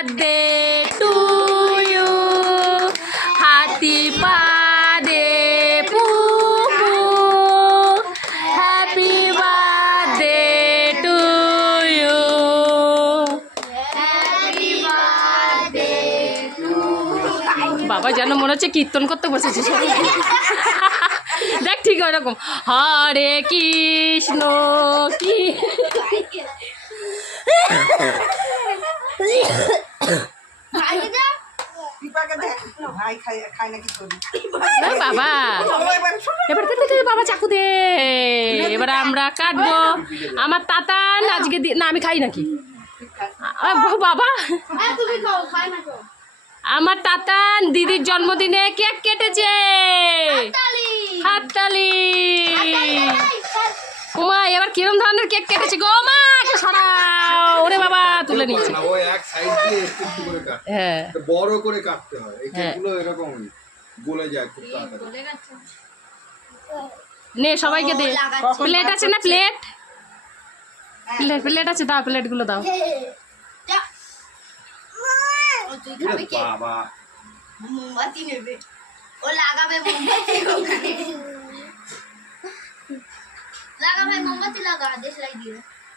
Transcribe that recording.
Birthday to you, happy birthday Pupu, happy birthday to you. বাবা যেন মনে হচ্ছে কীর্তন করতে বসেছে। দেখ ঠিক ওরকম, হরে কৃষ্ণ কি বাবা, এবার বাবা চাকু দে, এবার আমরা কাটবো। আমার তাতান আজকে না আমি খাই নাকি বাবা, আমার তাতান দিদির জন্মদিনে কেক কেটেছে, হাততালি। ওমা এবার কিরম ধরনের কেক কেটেছে গো মা, সরাও, ওরে বাবা তুলে নিয়েছে। হ্যাঁ বড় করে কাটতে হয়, এই কেকগুলো এরকম গলে যায় খুব তাড়াতাড়ি। নে সবাইকে দে, প্লেট আছে না, প্লেট প্লেট আছে, দাও প্লেটগুলো দাও। বাবা মোমবাতি নেবে, ও লাগাবে মোমবাতি ওখানে। লাগা ভাই মোমবাতি লাগা, দেশলাই দিয়ে।